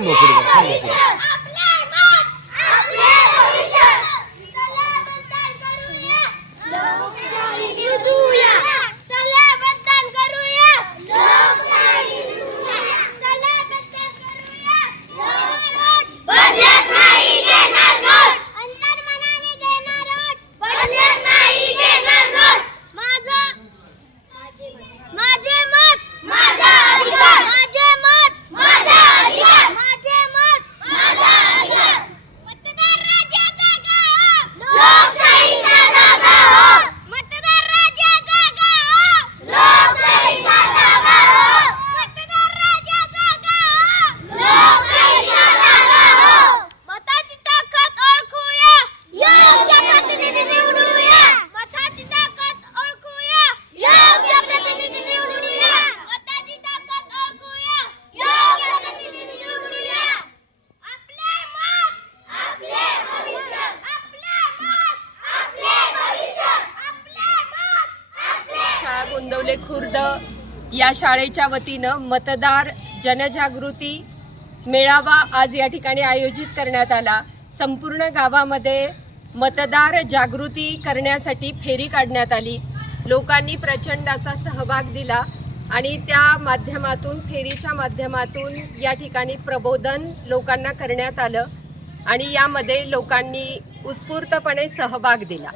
一二一的，शाळा खुर्द या शाळेच्या वतीनं मतदार जनजागृती मेळावा आज या ठिकाणी आयोजित करण्यात आला. संपूर्ण गावामध्ये मतदार जागृती करण्यासाठी फेरी काढण्यात आली. लोकांनी प्रचंड असा सहभाग दिला आणि त्या माध्यमातून फेरीच्या माध्यमातून या ठिकाणी प्रबोधन लोकांना करण्यात आलं आणि यामध्ये लोकांनी उत्स्फूर्तपणे सहभाग दिला.